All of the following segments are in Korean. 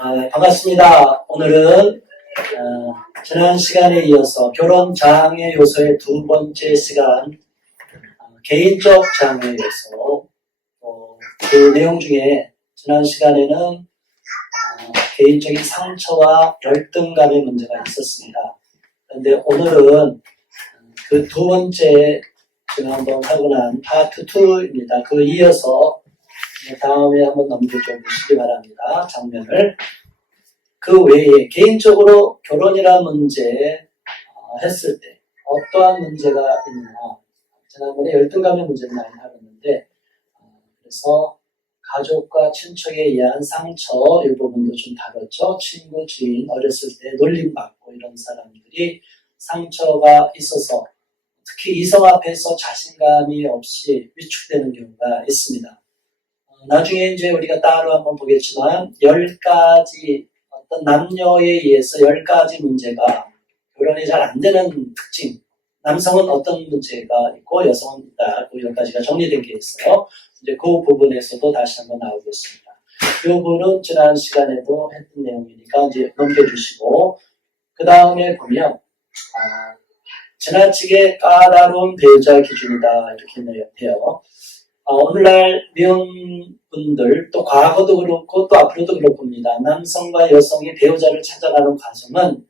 반갑습니다. 오늘은 지난 시간에 이어서 결혼 장애 요소의 두 번째 시간, 개인적 장애 요소. 그 내용 중에 지난 시간에는 개인적인 상처와 열등감의 문제가 있었습니다. 그런데 오늘은 그 두 번째 지난번 하고 난 파트 2입니다. 그 이어서 다음에 한번 넘겨줘 보시기 바랍니다. 장면을. 그 외에 개인적으로 결혼이라는 문제 했을 때 어떠한 문제가 있느냐. 지난번에 열등감의 문제를 많이 다뤘는데 그래서 가족과 친척에 의한 상처 이 부분도 좀 다뤘죠. 친구, 지인, 어렸을 때 놀림받고 이런 사람들이 상처가 있어서 특히 이성 앞에서 자신감이 없이 위축되는 경우가 있습니다. 나중에 이제 우리가 따로 한번 보겠지만 10가지 어떤 남녀에 의해서 10가지 문제가 결혼이 잘 안 되는 특징, 남성은 어떤 문제가 있고 여성은 있다, 그 10가지가 정리된 게 있어요. 이제 그 부분에서도 다시 한번 나오겠습니다. 이 부분은 지난 시간에도 했던 내용이니까 이제 넘겨주시고, 그 다음에 보면 지나치게 까다로운 배우자 기준이다 이렇게 돼요. 오늘날 미혼분들, 또 과거도 그렇고 또 앞으로도 그럴 겁니다. 남성과 여성이 배우자를 찾아가는 과정은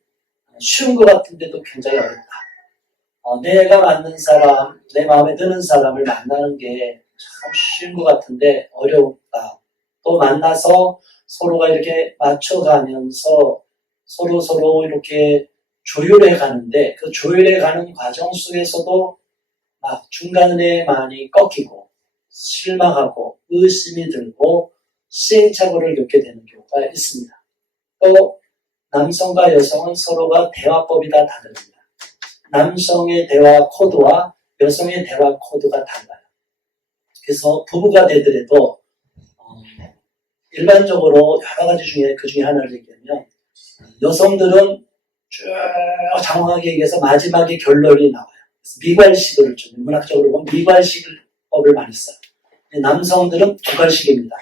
쉬운 것 같은데도 굉장히 어렵다. 내가 맞는 사람, 내 마음에 드는 사람을 만나는 게 참 쉬운 것 같은데 어렵다. 또 만나서 서로가 이렇게 맞춰가면서 서로 이렇게 조율해 가는데 그 조율해 가는 과정 속에서도 막 중간에 많이 꺾이고 실망하고 의심이 들고 시행착오를 겪게 되는 경우가 있습니다. 또 남성과 여성은 서로가 대화법이 다 다릅니다. 남성의 대화 코드와 여성의 대화 코드가 달라요. 그래서 부부가 되더라도 일반적으로 여러 가지 중에 그 중에 하나를 얘기하면 여성들은 쭉 장황하게 얘기해서 마지막에 결론이 나와요. 그래서 미괄식을 좀 문학적으로 보면 미괄식법을 많이 써요. 남성들은 두괄식입니다.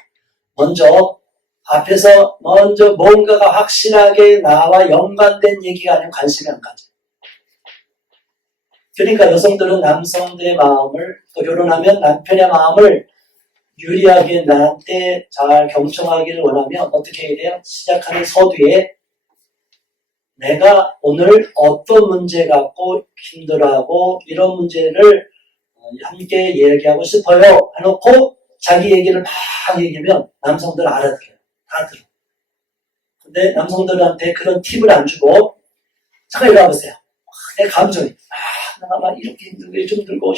앞에서 먼저 뭔가가 확실하게 나와 연관된 얘기가 아니면 관심이 안 가죠. 그러니까 여성들은 남성들의 마음을, 또 결혼하면 남편의 마음을 유리하게 나한테 잘 경청하기를 원하면 어떻게 해야 돼요? 시작하는 서두에 내가 오늘 어떤 문제 갖고 힘들어하고 이런 문제를 함께 얘기하고 싶어요 해놓고 자기 얘기를 막 얘기하면 남성들은 알아들어요. 다 들어. 근데 남성들한테 그런 팁을 안 주고 잠깐 이리 와보세요. 내 감정이 내가 막 이렇게 힘들고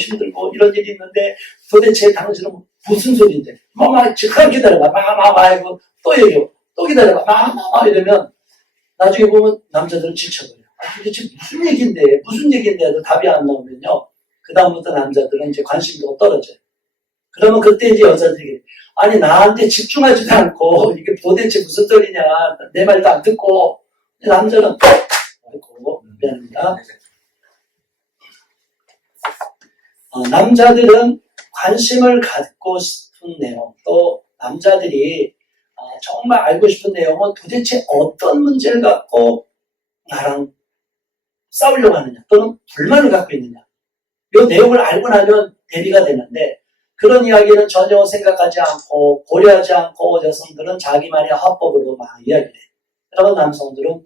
이런 일이 있는데 도대체 당신은 무슨 소리인데 잠깐 기다려봐 하고 또 얘기하고 또 기다려봐 이러면 나중에 보면 남자들은 지쳐버려요. 도대체 무슨 얘기인데 해도 답이 안 나오면요. 그 다음부터 남자들은 이제 관심도가 떨어져요. 그러면 그때 이제 여자들이 아니 나한테 집중하지도 않고 이게 도대체 무슨 소리냐 내 말도 안 듣고 남자는 아이고 미안합니다. 남자들은 관심을 갖고 싶은 내용 또 남자들이 정말 알고 싶은 내용은 도대체 어떤 문제를 갖고 나랑 싸우려고 하느냐 또는 불만을 갖고 있느냐 이 내용을 알고 나면 대비가 되는데 그런 이야기는 전혀 생각하지 않고 고려하지 않고 여성들은 자기만의 화법으로 막 이야기를 해요. 그러면 남성들은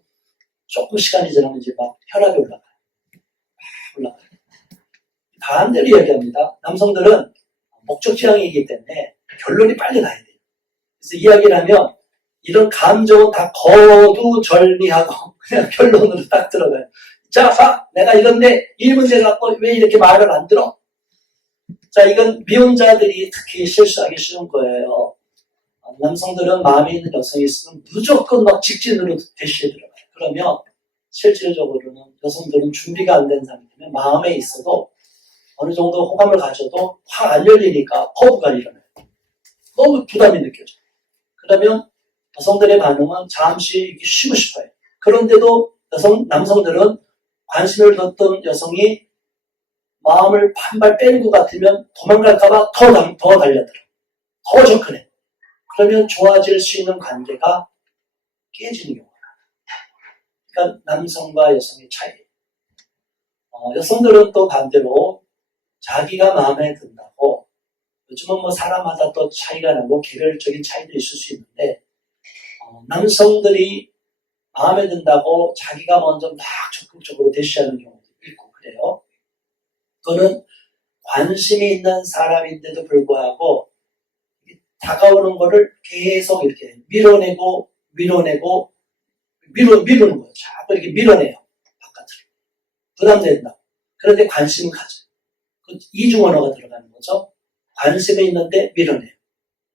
조금 시간이 지나면 이제 막 혈압이 올라가요. 반대로 이야기합니다. 남성들은 목적 지향이기 때문에 결론이 빨리 나야 돼요. 그래서 이야기를 하면 이런 감정은 다 거두절미하고 그냥 결론으로 딱 들어가요. 자, 내가 이건데 이 문제 갖고 왜 이렇게 말을 안 들어? 자, 이건 미혼자들이 특히 실수하기 쉬운 거예요. 남성들은 마음에 있는 여성이 있으면 무조건 막 직진으로 대시에 들어가요. 그러면 실질적으로는 여성들은 준비가 안 된 상태면 마음에 있어도 어느 정도 호감을 가져도 확 안 열리니까 커브가 일어나요. 너무 부담이 느껴져요. 그러면 여성들의 반응은 잠시 쉬고 싶어요. 그런데도 남성들은 관심을 뒀던 여성이 마음을 한 발 빼는 것 같으면 도망갈까봐 더 달려들어. 더 접근해. 그러면 좋아질 수 있는 관계가 깨지는 경우가 많아요. 그러니까 남성과 여성의 차이. 여성들은 또 반대로 자기가 마음에 든다고, 요즘은 뭐 사람마다 또 차이가 나고 개별적인 차이도 있을 수 있는데, 남성들이 마음에 든다고 자기가 먼저 막 적극적으로 대시하는 경우도 있고 그래요. 또는 관심이 있는 사람인데도 불구하고 다가오는 거를 계속 이렇게 밀어내고 미루는 거예요. 자꾸 이렇게 밀어내요. 바깥으로. 부담된다. 그런데 관심은 가져요. 그 이중 언어가 들어가는 거죠. 관심이 있는데 밀어내요.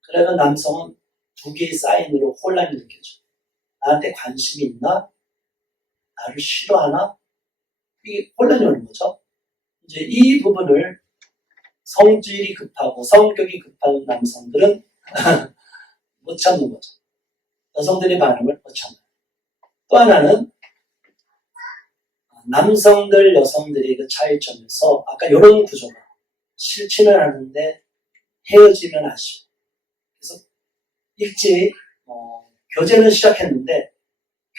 그러면 남성은 두 개의 사인으로 혼란이 느껴져요. 나한테 관심이 있나? 나를 싫어하나? 이게 혼란이 오는 거죠. 이제 이 부분을 성질이 급하고 성격이 급한 남성들은 못 참는 거죠. 여성들의 반응을 못 참는. 또 하나는 남성들, 여성들의 그 차이점에서 아까 이런 구조가 싫지는 않은데 헤어지면 아쉬워. 그래서 일찍 교제는 시작했는데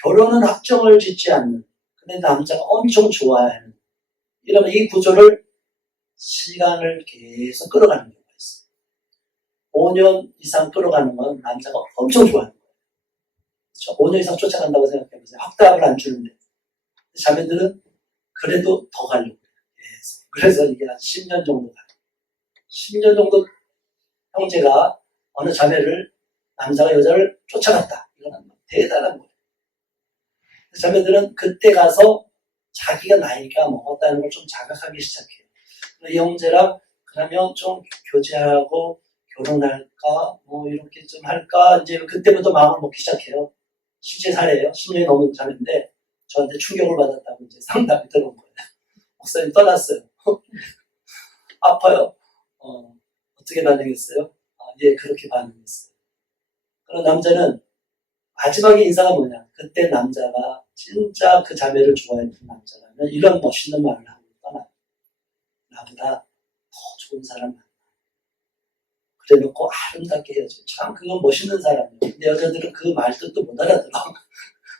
결혼은 확정을 짓지 않는, 근데 남자가 엄청 좋아하는, 이러면 이 구조를 시간을 계속 끌어가는 경우가 있어요. 5년 이상 끌어가는 건 남자가 엄청 좋아하는 거예요. 그렇죠? 5년 이상 쫓아간다고 생각해보세요. 확답을 안 주는데. 자매들은 그래도 더 가려고 해요. 그래서 이게 한 10년 정도 가요. 10년 정도 형제가 어느 자매를, 남자가 여자를 쫓아갔다. 이거는 대단한 거예요. 자매들은 그때 가서 자기가 나이가 먹었다는 걸 좀 자각하기 시작해요. 이 형제랑 그러면 좀 교제하고 결혼할까? 뭐 이렇게 좀 할까? 이제 그때부터 마음을 먹기 시작해요. 실제 사례예요. 10년이 넘은 자매인데 저한테 충격을 받았다고 이제 상담이 들어온 거예요. 목사님 떠났어요. 아파요. 어떻게 반응했어요? 예, 그렇게 반응했어요. 그럼 남자는 마지막에 인사가 뭐냐? 그때 남자가 진짜 그 자매를 좋아했던 남자라면 이런 멋있는 말을 하고 떠나요. 나보다 더 좋은 사람 만나. 그래 놓고 아름답게 헤어져. 참 그건 멋있는 사람이에요. 근데 여자들은 그 말 뜻도 못 알아들어.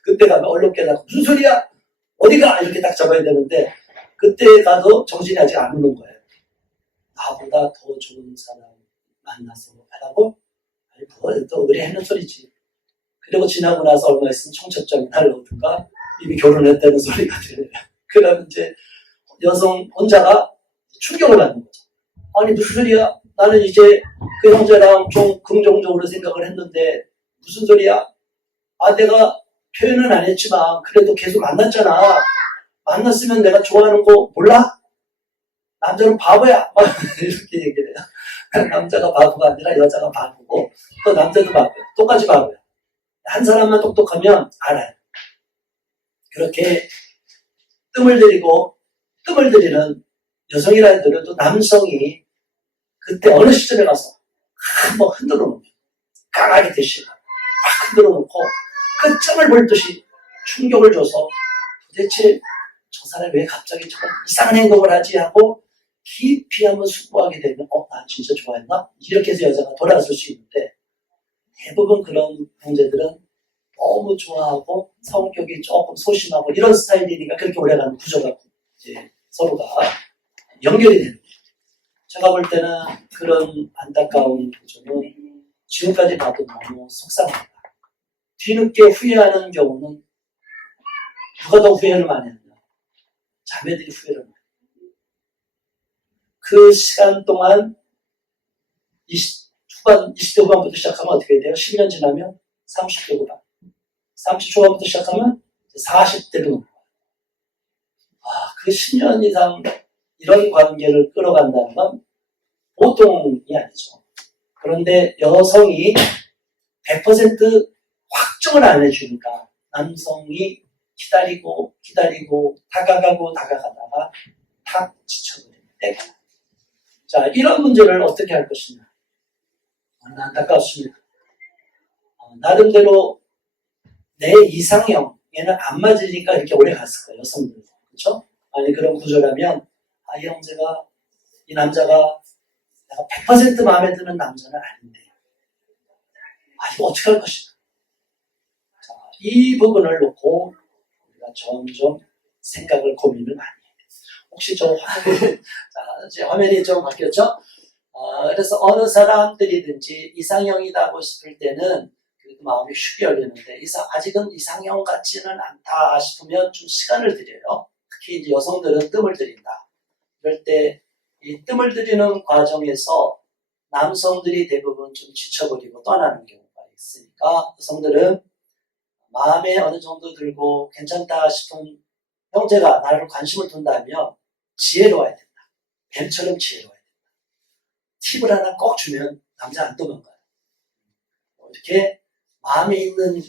그때 가면 얼른 깨닫고 무슨 소리야? 어디가? 이렇게 딱 잡아야 되는데 그때 가도 정신이 아직 안 오는 거예요. 나보다 더 좋은 사람 만나서 하라고? 아니 그거 또 의뢰하는 소리지. 그리고 지나고 나서 얼마 있으면 청첩장이 날라오든가 이미 결혼했다는 소리가 들려요. 그러면 이제 여성 혼자가 충격을 받는 거죠. 아니 무슨 소리야? 나는 이제 그 형제랑 좀 긍정적으로 생각을 했는데 무슨 소리야? 내가 표현은 안 했지만 그래도 계속 만났잖아. 만났으면 내가 좋아하는 거 몰라? 남자는 바보야. 막 이렇게 얘기를 해요. 남자가 바보가 아니라 여자가 바보고 또 남자도 바보야. 똑같이 바보야. 한 사람만 똑똑하면 알아요. 그렇게 뜸을 들이는 여성이라 하더라도 남성이 그때 어느 시점에 가서 한번 흔들어 놓으면 강하게 대시고 확 흔들어 놓고 끝점을 볼 듯이 충격을 줘서 도대체 저 사람이 왜 갑자기 저런 이상한 행동을 하지 하고 깊이 한번 숙고하게 되면 나 진짜 좋아했나? 이렇게 해서 여자가 돌아설 수 있는데 대부분 그런 형제들은 너무 좋아하고 성격이 조금 소심하고 이런 스타일이니까 그렇게 오래가는 구조가 이제 서로가 연결이 되는 거예요. 제가 볼 때는 그런 안타까운 구조는 지금까지 봐도 너무 속상합니다. 뒤늦게 후회하는 경우는 누가 더 후회를 많이 했나? 자매들이 후회를 많이 했나? 그 시간 동안 20대 후반부터 시작하면 어떻게 돼요? 10년 지나면 30대 후반. 30대 초반부터 시작하면 40대로 넘어가요. 그 10년 이상 이런 관계를 끌어간다는 건 보통이 아니죠. 그런데 여성이 100% 확정을 안 해주니까 남성이 기다리고 다가가다가 탁 지쳐버리는 때가. 자, 이런 문제를 어떻게 할 것이냐. 안타깝습니다. 나름대로 내 이상형에는 안 맞으니까 이렇게 오래 갔을 거예요, 여성들도. 그렇죠? 아니, 그런 구조라면, 이 형제가, 이 남자가 내가 100% 마음에 드는 남자는 아닌데, 이거 어떻게 할 것이냐. 자, 이 부분을 놓고 우리가 점점 생각을 고민을 많이 해요. 혹시 저 화면이, 자, 이제 화면이 좀 바뀌었죠? 그래서 어느 사람들이든지 이상형이라고 싶을 때는 그래도 마음이 쉽게 열리는데 아직은 이상형 같지는 않다 싶으면 좀 시간을 들여요. 특히 이제 여성들은 뜸을 들인다. 그럴 때 이 뜸을 들이는 과정에서 남성들이 대부분 좀 지쳐버리고 떠나는 경우가 있으니까 여성들은 마음에 어느 정도 들고 괜찮다 싶은 형제가 나를 관심을 둔다면 지혜로워야 된다. 뱀처럼 지혜로워야 된다. 팁을 하나 꼭 주면 남자 안 도망가요. 이렇게 마음에 있는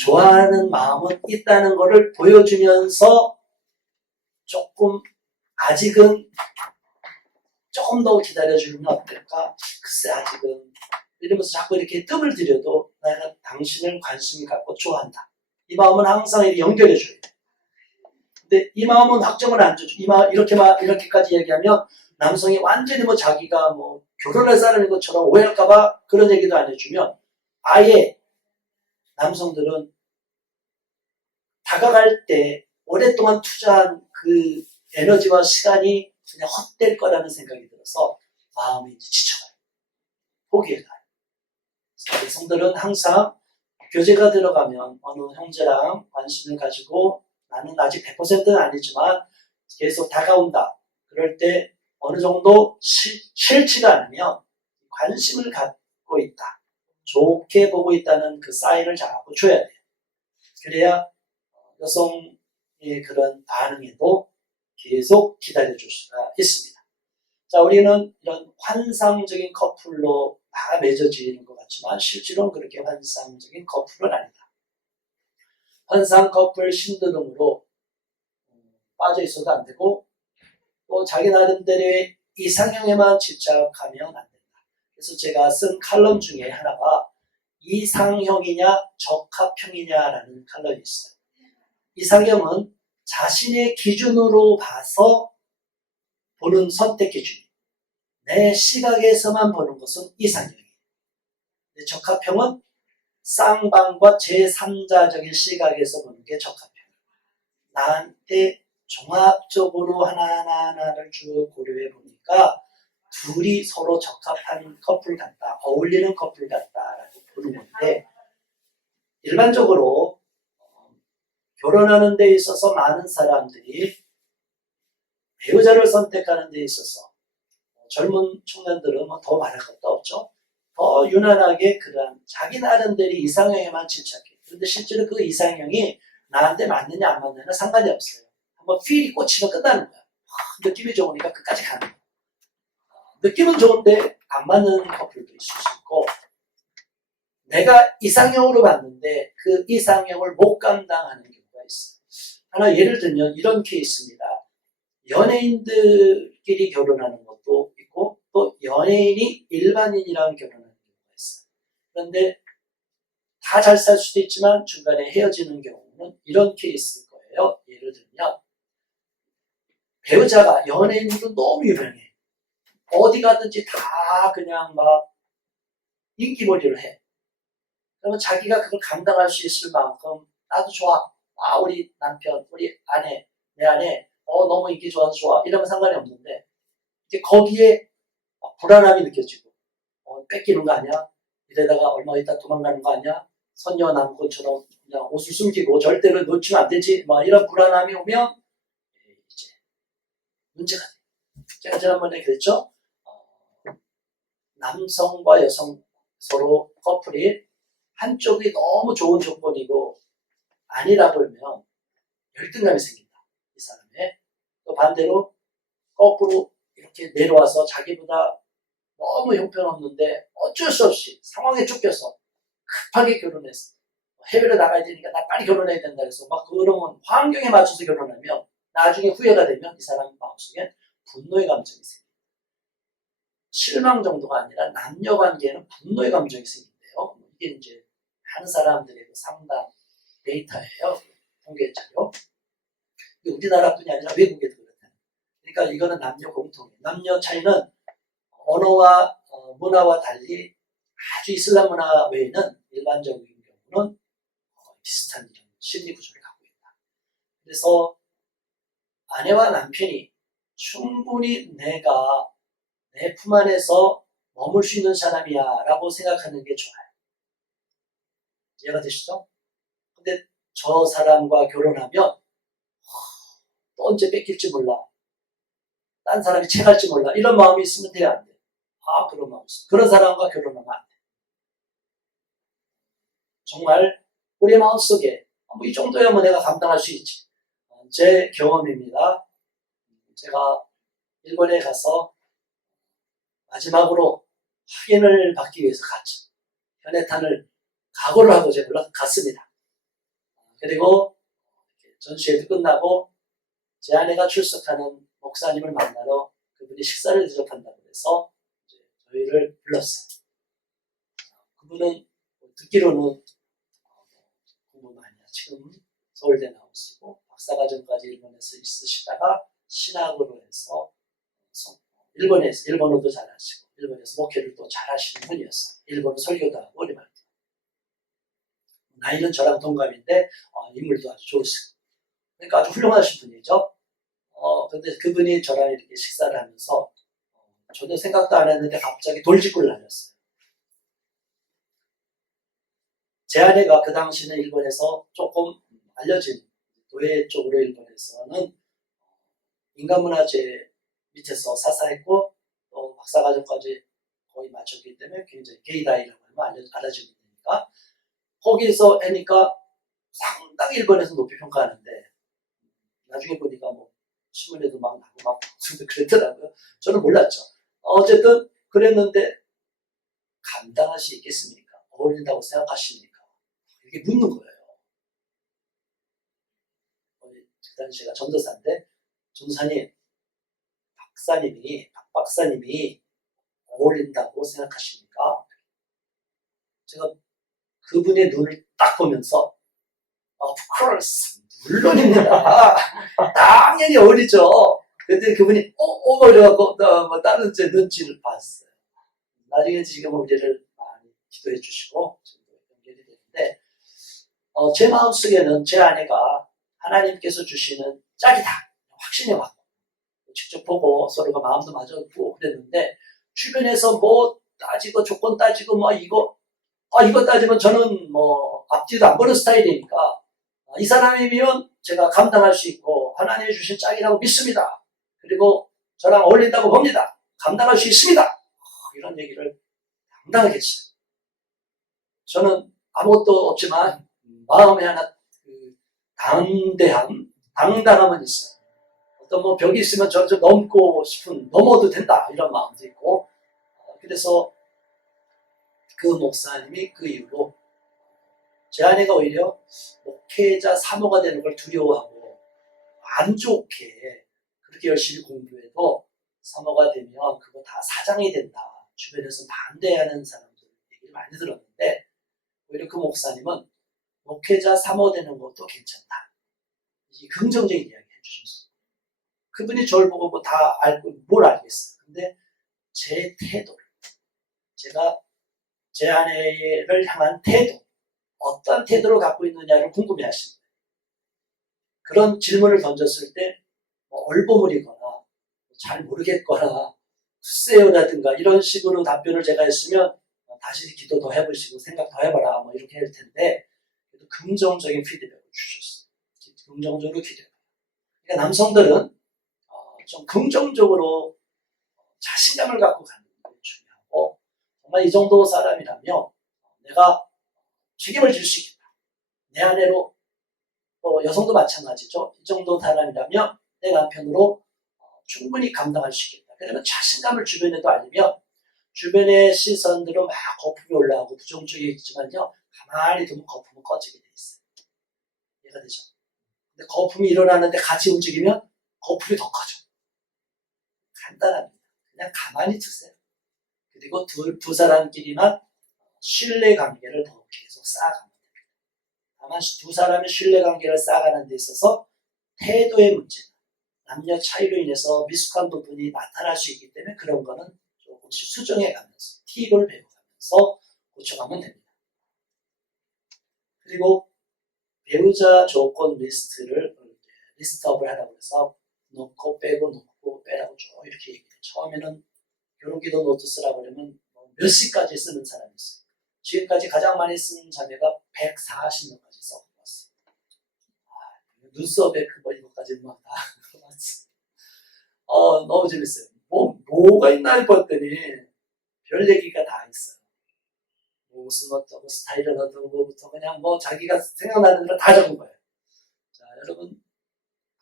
좋아하는 마음은 있다는 것을 보여주면서 조금 아직은 조금 더 기다려주면 어떨까? 글쎄 아직은 이러면서 자꾸 이렇게 뜸을 들여도 내가 당신을 관심을 갖고 좋아한다. 이 마음은 항상 연결해줘야 돼. 근데 이 마음은 확정을 안 줘줘. 이렇게까지 얘기하면 남성이 완전히 자기가 결혼할 사람인 것처럼 오해할까봐 그런 얘기도 안 해주면 아예 남성들은 다가갈 때 오랫동안 투자한 그 에너지와 시간이 그냥 헛될 거라는 생각이 들어서 마음이 이제 지쳐가요. 포기해가요. 여성들은 항상 교제가 들어가면 어느 형제랑 관심을 가지고 나는 아직 100%는 아니지만 계속 다가온다. 그럴 때 어느 정도 싫지가 않으면 관심을 갖고 있다. 좋게 보고 있다는 그 사인을 자꾸 줘야 돼요. 그래야 여성의 그런 반응에도 계속 기다려줄 수가 있습니다. 자, 우리는 이런 환상적인 커플로 다 맺어지는 것 같지만 실제로는 그렇게 환상적인 커플은 아니다. 환상 커플 신드롬으로 빠져 있어도 안 되고 또 자기 나름대로의 이상형에만 집착하면 안 된다. 그래서 제가 쓴 칼럼 중에 하나가 이상형이냐 적합형이냐라는 칼럼이 있어요. 이상형은 자신의 기준으로 봐서 보는 선택 기준. 내 시각에서만 보는 것은 이상형이에요. 적합형은 쌍방과 제3자적인 시각에서 보는 게 적합형. 나한테 종합적으로 하나하나를 쭉 고려해 보니까 둘이 서로 적합한 커플 같다, 어울리는 커플 같다라고 보는 건데 일반적으로 결혼하는 데 있어서 많은 사람들이 배우자를 선택하는 데 있어서 젊은 청년들은 더 말할 것도 없죠. 더 유난하게 그런 자기 나름대로 이상형에만 집착해. 그런데 실제로 그 이상형이 나한테 맞느냐 안 맞느냐 상관이 없어요. 한번 필이 꽂히면 끝나는 거야. 느낌이 좋으니까 끝까지 가는 거야. 느낌은 좋은데 안 맞는 커플도 있을 수 있고 내가 이상형으로 봤는데 그 이상형을 못 감당하는 경우가 있어요. 하나 예를 들면 이런 케이스입니다. 연예인들끼리 결혼하는 것도 있고 또 연예인이 일반인이랑 결혼하는 경우가 있어요. 그런데 다 잘 살 수도 있지만 중간에 헤어지는 경우는 이런 케이스일 거예요. 예를 들면 배우자가 연예인도 너무 유명해. 어디 가든지 다 그냥 막 인기몰이를 해. 그러면 자기가 그걸 감당할 수 있을 만큼 나도 좋아. 우리 남편, 우리 아내, 내 아내 너무 인기 좋아서 좋아. 이러면 상관이 없는데 이제 거기에 불안함이 느껴지고 뺏기는 거 아니야? 이러다가 얼마 있다 도망가는 거 아니야? 선녀 남고처럼 그냥 옷을 숨기고 절대로 놓치면 안 되지. 이런 불안함이 오면 이제 문제가 돼. 제가 지난번에 그랬죠? 남성과 여성 서로 커플이 한쪽이 너무 좋은 조건이고 아니라고 하면 열등감이 생긴다. 이 사람의. 또 반대로 거꾸로 이렇게 내려와서 자기보다 너무 형편없는데 어쩔 수 없이 상황에 쫓겨서 급하게 결혼했어. 해외로 나가야 되니까 나 빨리 결혼해야 된다 해서 그러면 환경에 맞춰서 결혼하면 나중에 후회가 되면 이 사람 마음속에 분노의 감정이 생깁니다. 실망 정도가 아니라 남녀 관계에는 분노의 감정이 생긴대요. 이게 이제 한 사람들의 상담 데이터예요. 통계 자료. 우리나라뿐이 아니라 외국에도 그렇다. 그러니까 이거는 남녀 공통이에요. 남녀 차이는 언어와 문화와 달리 아주 이슬람 문화 외에는 일반적인 경우는 비슷한 이런 심리 구조를 갖고 있다. 그래서 아내와 남편이 충분히 내가 내 품 안에서 머물 수 있는 사람이야 라고 생각하는 게 좋아요. 이해가 되시죠? 근데 저 사람과 결혼하면 또 언제 뺏길지 몰라. 딴 사람이 채갈지 몰라. 이런 마음이 있으면 돼야 안 돼. 그런 마음이 있어. 그런 사람과 결혼하면 안 돼. 정말 우리 마음속에 이 정도야 내가 감당할 수 있지. 제 경험입니다. 제가 일본에 가서 마지막으로 확인을 받기 위해서 갔죠. 현해탄을 각오를 하고 제가 갔습니다. 그리고 전시회도 끝나고 제 아내가 출석하는 목사님을 만나러 그분이 식사를 대접한다고 해서 저희를 불렀어요. 그분은 듣기로는 공부 많이 하고 지금 서울대 나오시고 박사과정까지 일본에서 있으시다가 신학으로 해서 일본어도 잘하시고 일본에서 목회를 또 잘하시는 분이었어요. 일본어 설교도 하고 우리 말도. 나이는 저랑 동갑인데 인물도 아주 좋으시고 그러니까 아주 훌륭하신 분이죠. 근데 그분이 저랑 이렇게 식사를 하면서 전혀 생각도 안 했는데 갑자기 돌직구를 날렸어요. 제 아내가 그 당시는 일본에서 조금 알려진 도예 쪽으로 일본에서는 인간문화재 밑에서 사사했고 또 박사과정까지 거의 마쳤기 때문에 굉장히 게이다이라고 하면 알아지게 되니까 거기서 하니까 상당히 일본에서 높이 평가하는데 나중에 보니까 신문에도 막 나고 막 그랬더라고요. 저는 몰랐죠. 어쨌든 그랬는데 감당할 수 있겠습니까? 어울린다고 생각하십니까? 이렇게 묻는 거예요. 그 당시 제가 전도사인데 전도사님, 박 박사님이 어울린다고 생각하십니까? 제가 그분의 눈을 딱 보면서 of course, 물론입니다. 당연히 어울리죠. 근데 그분이 이래갖고 다른 제 눈치를 봤어요. 나중에 지금 우리를 많이 기도해 주시고 연결이 되는데 제 마음속에는 제 아내가 하나님께서 주시는 짝이다. 확신이 왔고 직접 보고 서로가 마음도 맞았고 그랬는데 주변에서 따지고 조건 따지고 이거 따지면 저는 앞뒤도 안 보는 스타일이니까 이 사람이면 제가 감당할 수 있고 하나님이 주신 짝이라고 믿습니다. 그리고 저랑 어울린다고 봅니다. 감당할 수 있습니다. 이런 얘기를 당당하게 했어요. 저는 아무것도 없지만 마음에 하나 당당함은 있어요. 어떤 벽이 있으면 저 넘고 싶은 넘어도 된다 이런 마음도 있고 그래서 그 목사님이 그 이후로 제 아내가 오히려 목회자 사모가 되는 걸 두려워하고 안 좋게 그렇게 열심히 공부해도 사모가 되면 그거 다 사장이 된다. 주변에서 반대하는 사람들 얘기를 많이 들었는데 오히려 그 목사님은 목회자 사모되는 것도 괜찮다. 이 긍정적인 이야기 해주셨어요. 그분이 저를 보고 다 알고 뭘 알겠어요. 근데 제 태도를 제가 제 아내를 향한 태도 어떤 태도를 갖고 있느냐를 궁금해하십니다. 그런 질문을 던졌을 때 얼버무리거나 잘 모르겠거나 글쎄요라든가 이런 식으로 답변을 제가 했으면 다시 기도 더 해보시고 생각 더 해봐라 이렇게 할 텐데 그래도 긍정적인 피드백을 주셨어요. 긍정적으로 기도해요. 그러니까 남성들은 좀 긍정적으로 자신감을 갖고 가는 게 중요하고 정말 이 정도 사람이라면 내가 책임을 질 수 있겠다. 내 아내로 여성도 마찬가지죠. 이 정도 사람이라면 내 남편으로 충분히 감당할 수 있겠다. 그러면 자신감을 주변에도 알리면 주변의 시선들은 막 거품이 올라오고 부정적이겠지만요. 가만히 두면 거품은 꺼지게 돼 있어요. 이해가 되죠? 근데 거품이 일어나는데 같이 움직이면 거품이 더 커져. 간단합니다. 그냥 가만히 두세요. 그리고 두 사람끼리만 신뢰관계를 더 계속 쌓아가면 됩니다. 다만 두 사람의 신뢰관계를 쌓아가는 데 있어서 태도의 문제나 남녀 차이로 인해서 미숙한 부분이 나타날 수 있기 때문에 그런 거는 조금씩 수정해가면서 팁을 배워가면서 고쳐가면 됩니다. 그리고 배우자 조건 리스트업을 하라고 해서 넣고 빼고 넣고 빼라고 쭉 이렇게 얘기해요. 처음에는 결혼기도 노트 쓰라고 그러면 몇 시까지 쓰는 사람이 있어요. 지금까지 가장 많이 쓰는 자매가 140명까지 써봤어요. 눈썹에 그거 이거까지 막 다 써봤어요. 너무 재밌어요. 뭐가 있나 해봤더니 별 얘기가 다 있어요. 무슨 어쩌고 스타일은 어쩌고 뭐부터 그냥 뭐 자기가 생각나는 걸 다 적은 거예요. 자, 여러분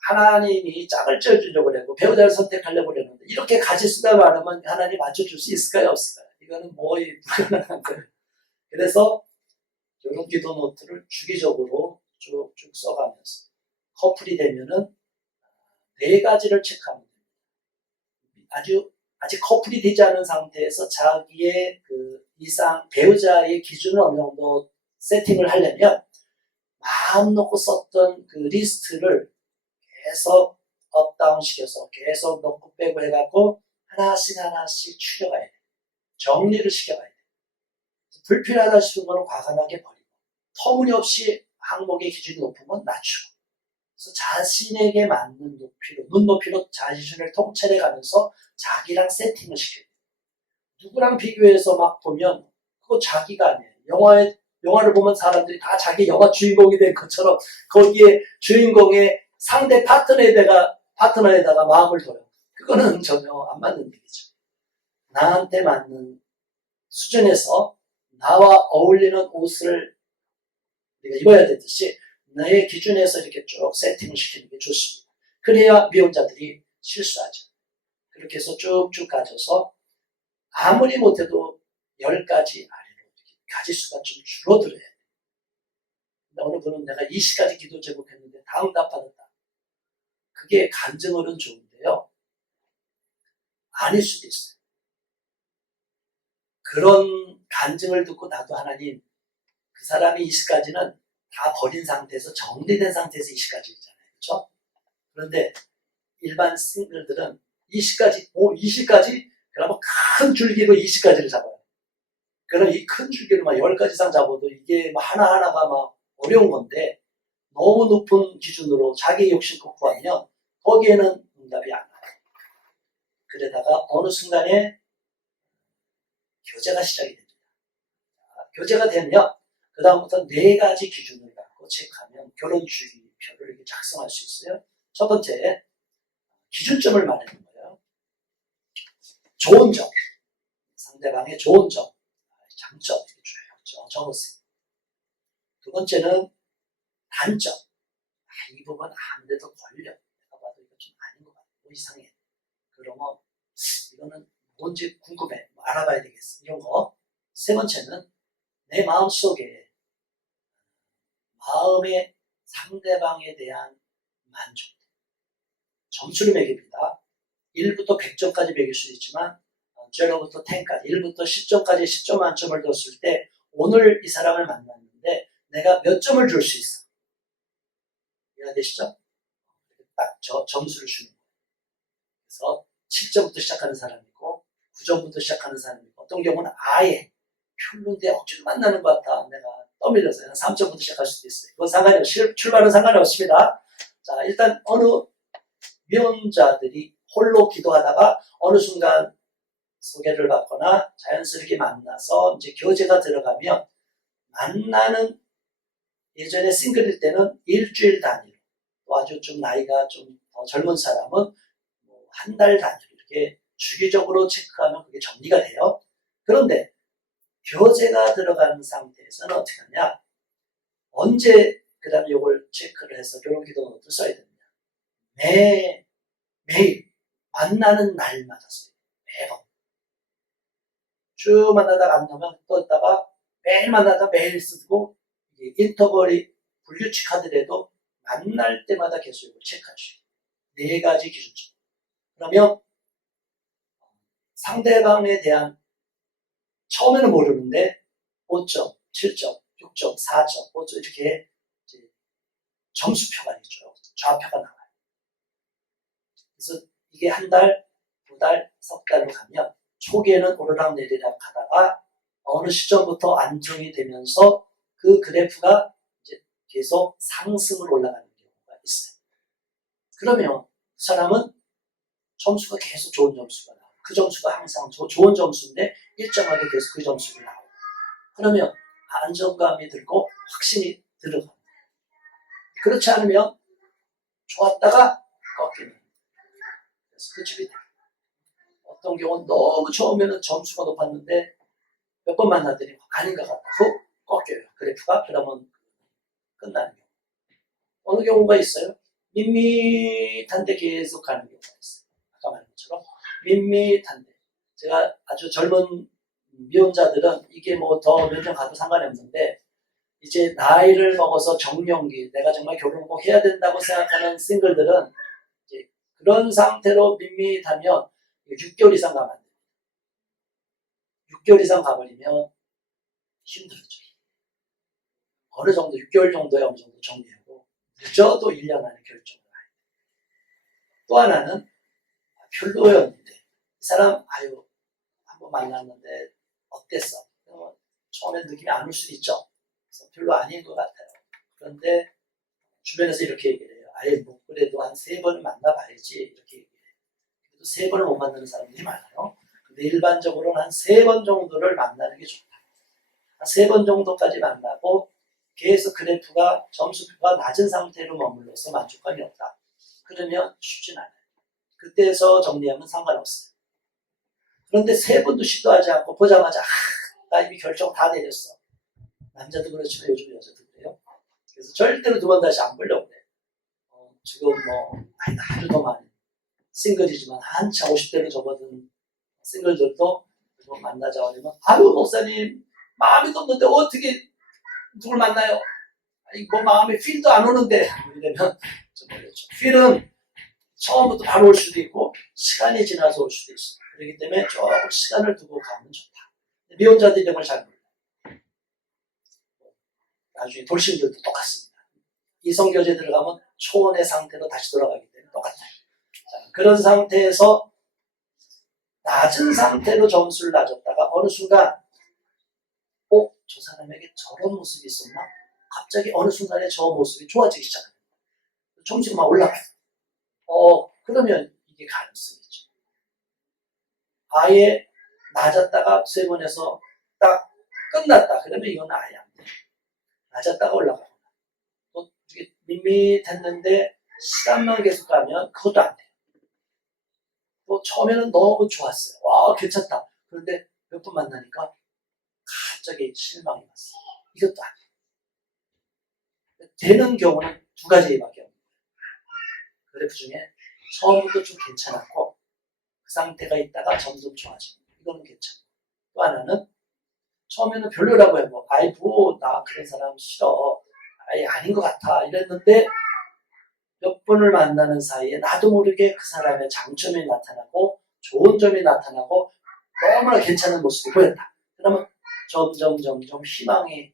하나님이 짝을 쪄주려고 그러고 배우자를 선택하려고 그러는데 이렇게 가지수가 많으면 하나님 맞춰줄 수 있을까요? 없을까요? 이거는 불가능한 거예요. 그래서 결혼 기도 노트를 주기적으로 쭉쭉 써가면서 커플이 되면은 4가지를 체크하면 됩니다. 아직 커플이 되지 않은 상태에서 자기의 그 이상 배우자의 기준을 어느 정도 세팅을 하려면 마음 놓고 썼던 그 리스트를 계속 업다운 시켜서 계속 넣고 빼고 해갖고 하나씩 추려가야 돼. 정리를 시켜가야 돼. 불필요하다 싶은 거는 과감하게 버리고 터무니없이 항목의 기준이 높으면 낮추고 그래서 자신에게 맞는 높이로 눈높이로 자신을 통찰해가면서 자기랑 세팅을 시켜야 돼. 누구랑 비교해서 막 보면 그거 자기가 아니에요. 영화를 보면 사람들이 다 자기 영화 주인공이 된 것처럼 거기에 주인공의 상대 파트너에다가 마음을 둬요. 그거는 전혀 안 맞는 얘기죠. 나한테 맞는 수준에서 나와 어울리는 옷을 우리가 입어야 되듯이 나의 기준에서 이렇게 쭉 세팅을 시키는 게 좋습니다. 그래야 미혼자들이 실수하죠. 그렇게 해서 쭉쭉 가져서 아무리 못해도 10가지 아래로 가지수가 좀 줄어들어야 돼요. 근데 어느 분은 내가 20가지 기도 제목했는데 다 응답받았다. 그게 간증으로는 좋은데요. 아닐 수도 있어요. 그런 간증을 듣고 나도 하나님 그 사람이 20가지는 다 버린 상태에서 정리된 상태에서 20가지잖아요. 그렇죠? 그런데 일반 싱글들은 20가지? 그러면 큰 줄기로 20가지를 잡아요. 그럼 이 큰 줄기를 막 10가지 이상 잡아도 이게 하나하나가 막 어려운 건데 너무 높은 기준으로 자기 욕심껏 구하면 거기에는 응답이 안 나요. 그러다가 어느 순간에 교제가 시작이 됩니다. 교제가 되면 그 다음부터 4가지 기준을 갖고 체크하면 결혼 주기표를 이렇게 작성할 수 있어요. 첫 번째, 기준점을 말하는 거예요. 좋은 점, 상대방의 좋은 점, 장점 이렇게 쭉 적었어요. 두 번째는 단점, 이 부분 아무래도 걸려. 내가 봐도 이거 좀 아닌 것 같아. 뭐 이상해. 그러면 이거는 뭔지 궁금해. 알아봐야 되겠어. 이런 거. 세 번째는 내 마음속에 마음의 상대방에 대한 만족. 점수를 매깁니다. 1부터 100점까지 매길 수 있지만 0부터 10까지, 1부터 10점까지 10점 만점을 뒀을 때 오늘 이 사람을 만났는데 내가 몇 점을 줄 수 있어? 이해가 되시죠? 딱 점수를 주는 거예요. 그래서 7점부터 시작하는 사람이 있고 9점부터 시작하는 사람이 있고 어떤 경우는 아예 별론데 억지로 만나는 것 같다. 내가 떠밀려서 3점부터 시작할 수도 있어요. 그건 상관이 없어요. 출발은 상관이 없습니다. 자, 일단 어느 미혼자들이 홀로 기도하다가 어느 순간 소개를 받거나 자연스럽게 만나서 이제 교제가 들어가면 만나는 예전에 싱글일 때는 일주일 단위로 또 아주 좀 나이가 좀 더 젊은 사람은 뭐 한 달 단위로 이렇게 주기적으로 체크하면 그게 정리가 돼요. 그런데 교제가 들어가는 상태에서는 어떻게 하냐? 언제 그 다음에 이걸 체크를 해서 결혼 기도노트를 써야 됩니다. 매일 만나는 날마다 써요. 매번. 쭉 만나다가 안 나오면 또 있다가 매일 만나다가 매일 쓰고 인터벌이 불규칙하더라도 만날 때마다 계속 이걸 체크하시고 4가지 기준점. 그러면 상대방에 대한 처음에는 모르는데 5점, 7점, 6점, 4점, 5점 이렇게 점수표가 있죠. 좌표가 나와요. 그래서 이게 한 달, 2달, 석 달로 가면 초기에는 오르락 내리락 하다가 어느 시점부터 안정이 되면서 그 그래프가 이제 계속 상승을 올라가는 경우가 있어요. 그러면 그 사람은 점수가 계속 좋은 점수가 나와요. 그 점수가 항상 좋은 점수인데 일정하게 계속 그 점수가 나와요. 그러면 안정감이 들고 확신이 들어갑니다. 그렇지 않으면 좋았다가 꺾이는. 그래서 그 집이 어떤 경우는 너무 처음에는 점수가 높았는데 몇 번 만났더니 아닌 것 같고 꺾여요. 그래프가. 그러면 끝나는 경우. 어느 경우가 있어요? 밋밋한데 계속 가는 경우가 있어요. 아까 말한 것처럼 밋밋한데. 제가 아주 젊은 미혼자들은 이게 뭐 더 몇 년 가도 상관이 없는데 이제 나이를 먹어서 정년기, 내가 정말 결혼을 꼭 해야 된다고 생각하는 싱글들은 이제 그런 상태로 밋밋하면 6개월 이상 가면 안 돼요. 6개월 이상 가버리면 힘들어져. 어느 정도, 6개월 정도에 어느 정도 정리하고, 늦어도 1년 안에 결정을 해야 돼. 또 하나는, 별로였는데, 이 사람, 한번 만났는데, 어땠어? 처음에 느낌이 안 올 수도 있죠. 그래서 별로 아닌 것 같아요. 그런데, 주변에서 이렇게 얘기를 해요. 뭐, 그래도 한 3번은 만나봐야지. 이렇게 얘기해요. 그래도 3번을 못 만나는 사람들이 많아요. 근데 일반적으로는 한 3번 정도를 만나는 게 좋다. 한 3번 정도까지 만나고, 계속 그래프가 점수표가 낮은 상태로 머물러서 만족감이 없다. 그러면 쉽진 않아요. 그때에서 정리하면 상관없어요. 그런데 3번도 시도하지 않고 보자마자 나 이미 결정 다 내렸어. 남자도 그렇지만 요즘 여자도 그래요. 그래서 절대로 2번 다시 안 보려고 그래요. 지금 아주 더 많이 싱글이지만 한참 50대로 접어든 싱글들도 만나자고 하면 목사님 마음이 없는데 어떻게 누굴 만나요? 뭐 마음에 필도 안 오는데 이러면 좀 어렵죠. 필은 처음부터 바로 올 수도 있고 시간이 지나서 올 수도 있어요. 그렇기 때문에 조금 시간을 두고 가면 좋다. 미혼자들이 이런 걸 잘 몰라요. 나중에 돌싱들도 똑같습니다. 이성교제 들어가면 초원의 상태로 다시 돌아가기 때문에 똑같아요. 자, 그런 상태에서 낮은 상태로 점수를 낮았다가 어느 순간 저 사람에게 저런 모습이 있었나? 갑자기 어느 순간에 저 모습이 좋아지기 시작합니다. 점수가 막 올라가요. 그러면 이게 가능성이 있죠. 아예 낮았다가 3번에서 딱 끝났다. 그러면 이건 아예 안 돼요. 낮았다가 올라가거나. 또 이게 밋밋했는데 시간만 계속 가면 그것도 안 돼요. 또 처음에는 너무 좋았어요. 와, 괜찮다. 그런데 몇 번 만나니까 갑자기 실망이 왔어요. 이것도 안 돼요. 되는 경우는 2가지밖에 없는 거예요. 그래프 중에 처음부터 좀 괜찮았고 그 상태가 있다가 점점 좋아지고 이거는 괜찮고 또 하나는 처음에는 별로라고 해도 나 그런 사람 싫어. 아닌 것 같아. 이랬는데 몇 번을 만나는 사이에 나도 모르게 그 사람의 장점이 나타나고 좋은 점이 나타나고 너무나 괜찮은 모습이 보였다. 그러면 점점 희망이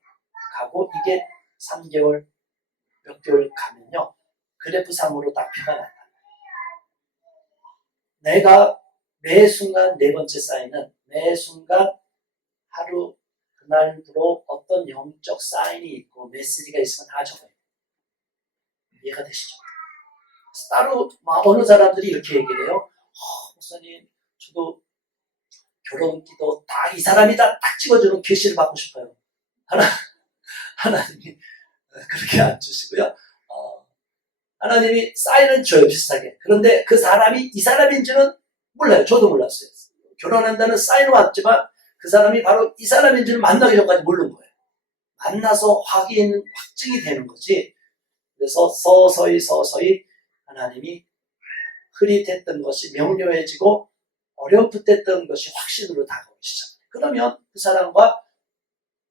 가고 이게 3개월, 몇 개월 가면요. 그래프상으로 딱 표가 나타나요. 내가 매 순간 4번째 사인은 매 순간 하루 그날로 어떤 영적 사인이 있고 메시지가 있으면 다 적어요. 이해가 되시죠? 따로 어느 사람들이 이렇게 얘기를 해요. 목사님 저도 결혼기도 딱 이 사람이다 딱 찍어주는 계시를 받고 싶어요. 하나님이 그렇게 안 주시고요. 하나님이 사인은 줘요 비슷하게. 그런데 그 사람이 이 사람인지는 몰라요. 저도 몰랐어요. 결혼한다는 사인은 왔지만 그 사람이 바로 이 사람인지는 만나기 전까지 모르는 거예요. 만나서 확증이 되는 거지. 그래서 서서히 하나님이 흐릿했던 것이 명료해지고 어렴풋했던 것이 확신으로 다가오기 시작해요. 그러면 그 사람과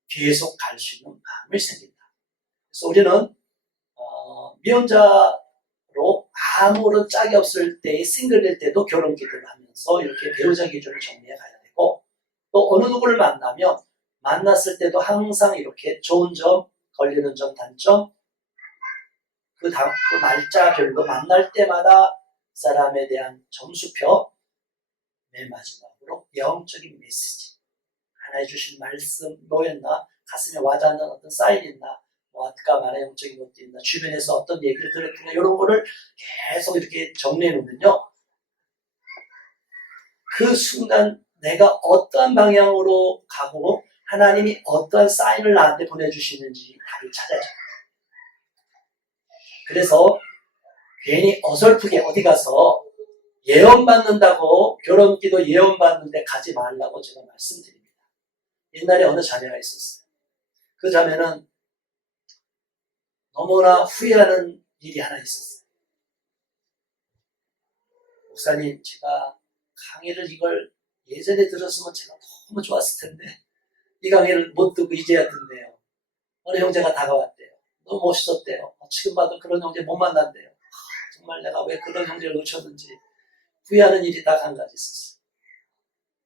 계속 갈 수 있는 마음이 생긴다. 그래서 우리는 미혼자로 아무런 짝이 없을 때의 싱글일 때도 결혼 기도를 하면서 이렇게 배우자 기준을 정리해 가야 되고 또 어느 누구를 만나면 만났을 때도 항상 이렇게 좋은 점, 걸리는 점, 단점 그 날짜별로 만날 때마다 그 사람에 대한 점수표 맨 마지막으로 영적인 메시지 하나 해주신 말씀 뭐였나 가슴에 와닿는 어떤 사인 있나 뭐 아까 말한 영적인 것도 있나, 주변에서 어떤 얘기를 들었구나, 이런 거를 계속 이렇게 정리해 놓으면요, 그 순간 내가 어떠한 방향으로 가고 하나님이 어떠한 사인을 나한테 보내주시는지 답을 찾아야죠. 그래서 괜히 어설프게 어디 가서 예언받는다고, 결혼기도 예언받는데 가지 말라고 제가 말씀드립니다. 옛날에 어느 자매가 있었어요. 그 자매는 너무나 후회하는 일이 하나 있었어요. 목사님, 제가 강의를 이걸 예전에 들었으면 제가 너무 좋았을 텐데 이 강의를 못 듣고 이제야 듣네요. 어느 형제가 다가왔대요. 너무 멋있었대요. 지금 봐도 그런 형제 못 만난대요. 정말 내가 왜 그런 형제를 놓쳤는지 후회하는 일이 딱 한 가지 있었어요.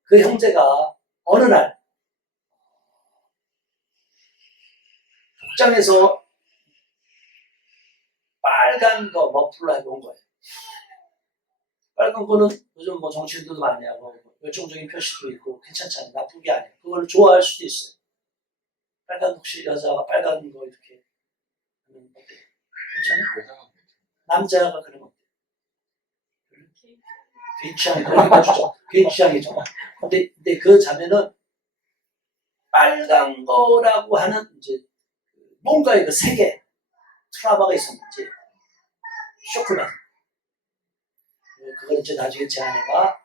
그 형제가 어느 날 극장에서 빨간 거 머플러 해고 온 거예요. 빨간 거는 요즘 뭐 정치인들도 많이 하고 열정적인 표시도 있고 괜찮잖아요. 나쁜 게 아니에요. 그걸 좋아할 수도 있어요. 빨간, 혹시 여자가 빨간 거 이렇게 하면 어때요? 괜찮아요? 남자가 그러면 어때요? 개인 취향이죠. 개인 취향이죠. 근데 그 자매는 빨간 거라고 하는 이제 뭔가의 그 세계 트라우마가 있었는지 쇼크가. 그걸 이제 나중에 제 아내가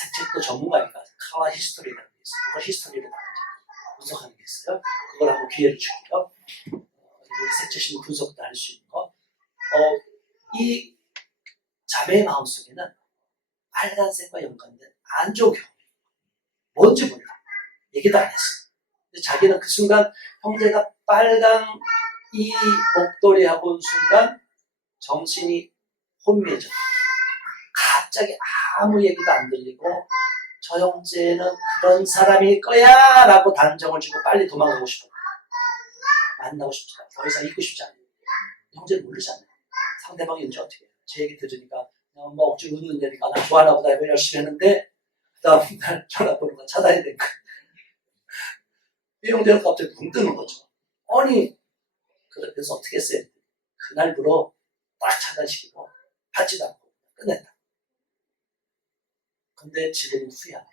색책도 전문가니까 카와 히스토리라는 게 있어요. 그걸 히스토리로 분석하는 게 있어요. 그걸 한번 기회를 주고요. 우리 색책신 분석도 할 수 있는 거. 이 자매의 마음속에는 빨간색과 연관된 안 좋은 경험이 뭔지 몰라. 얘기도 안 했어요. 근데 자기는 그 순간 형제가 빨간 이 목도리하고 온 순간 정신이 혼미해져. 갑자기 아무 얘기도 안 들리고 저 형제는 그런 사람일 거야 라고 단정을 주고 빨리 도망가고 싶어. 만나고 싶지 않아. 더 이상 있고 싶지 않아요. 형제는 모르잖아요. 상대방이 언제 어떻게 해요. 제 얘기 들으니까 그냥 뭐 억지로 웃는 데니까 나 좋아하나 보다 이거 열심히 했는데 그 다음날 전화번호가 차단이 된 거예요. 이 형제는 갑자기 붕 뜨는 거죠. 아니 그래서 어떻게 했어요? 그날부로 딱 차단시키고 받지도 않고 끝냈다. 근데 지금은 후회한다.